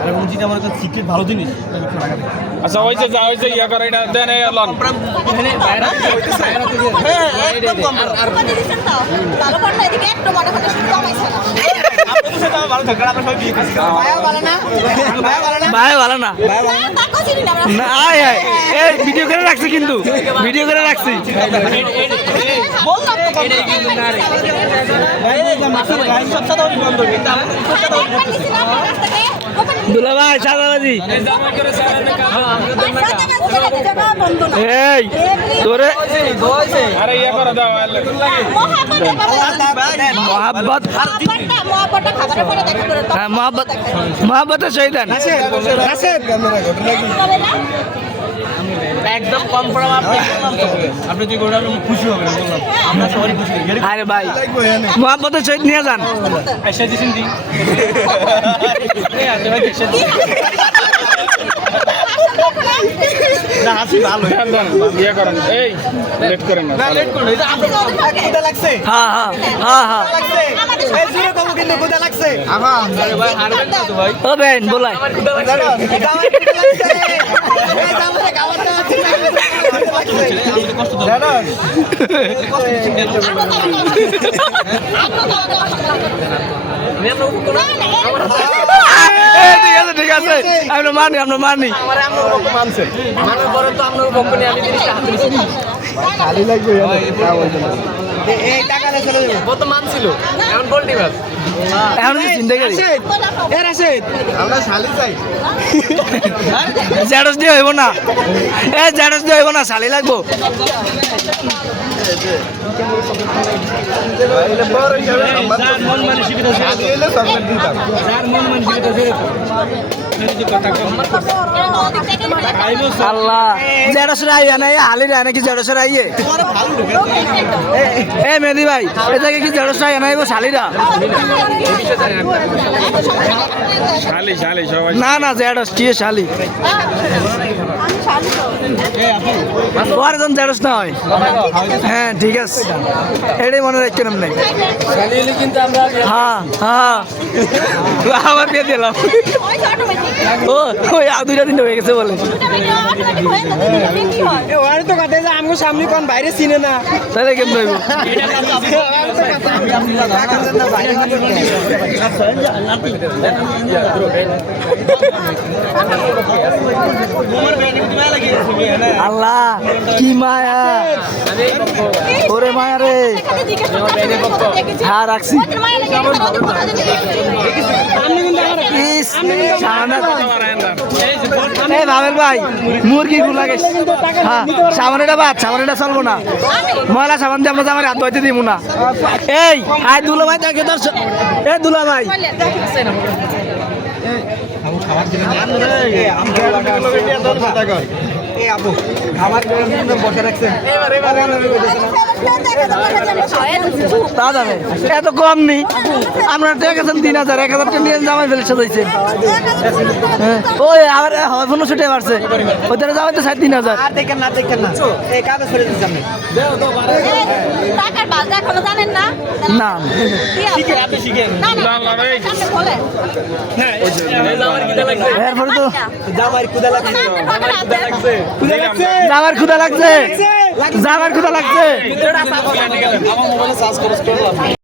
আর উচিত আমার একটা সিক্রেট ভালো জিনিস আচ্ছা হইছে যা হইছে ইয়া করে এটা দেন এই লন হ্যাঁ একদম কম আর ভালো করে এদিকে একটু মনে করে শুরু কমাইছে না ভালো থাকে আমরা সবাই বিয়ে করছি ভাইয়া ভালো না ভাই ভালো না তাকো চিনি না আমরা না আয় আয় এই ভিডিও করে রাখছি কিন্তু ভিডিও করে রাখছি বললাম তো এটাই কিন্তু না রে ভাই এই মাসুর ভাই সব সাথে বন্ধ কিন্তু আমরা দুলা ভাই চাঁদাবাজি এই তোরে আরে ইয়া করে দাও মোহাব্বত হ্যাঁ মোহাব্বতের শহীদান একদম কনফার্ম আপনি যে গোটা খুশি হবেন বললাম আমরা সবাই খুশি আরে ভাই মোহাব্বতের শহীদ নিয়ে যান এসে দিছেন দি না হাসি ভালো ইয়া করেন এই লেট করেন না লেট করুন এটা আমরা কোথা লাগছে হ্যাঁ হ্যাঁ হ্যাঁ হ্যাঁ এই জুরে কম কিন্তু কোথা লাগছে আহা আরে ভাই হারবেন না তো ভাই ও বেন বলাই ঠিক আছে আমরা মানি আমরা মানি মানার পরে তো আপনার পক্ষ নিয়ে আমি জিনিসটা হাতে নিচ্ছি খালি লাগবে এই টাকা না চলে যাবে কত মান ছিল এখন গোল্ডি মাছ এখন কি চিন্তা করি এর আছে আমরা শালি চাই জেডস দিয়ে হইব না এ জেডস দিয়ে হইব না শালি লাগবো মন মানসিকতা আল্লাহ জেডস রাইয়া নাই হালি রায় নাকি জেডস রাইয়ে এ মেদি ভাই এটাকে কি জেডস রাইয়া নাই শালিরা শালি শালি সবাই না না জেডস কি শালি ওয়ারজন জেডস না হয় হ্যাঁ ঠিক আছে এটাই মনে রাখছেন আপনি হ্যাঁ হ্যাঁ আবার দিয়ে দিলাম ও ওই দুইটা দিন হয়ে গেছে বলে তো কাটে যে আমগো সামনে কোন বাইরে চিনে না তাহলে কেমন হইব আল্লাহ কি মায়া ওরে মায়া রে হ্যাঁ রাখছি ইস, এই ভাবেল ভাই মুরগি গুলা গেছে হ্যাঁ সামনেটা বাদ সামনেটা চলবো না ময়লা সাবান দিয়ে আমরা আমার হাত ধুইতে দিব না এই আয় দুলা ভাই তাকে দর্শক এ দুলা ভাই তা যাবে এত কম নেই আপনার দেখেছেন 3000 1000 টাকা নিয়ে জামাই ফেলে সাজাইছে ওই আবার ফোনও ছুটে পারছে ওদের জামাই তো 3000 আর দেখেন না এই কাগজ ফেলে দিচ্ছি আমি টাকার বাজা এখনো জানেন না না শিখে আপনি শিখেন এরপরে তো জামাই কুদা লাগছে যাওয়ার ক্ষুধা লাগছে যাওয়ার ক্ষুধা লাগছে আমার মোবাইলে সার্চ করে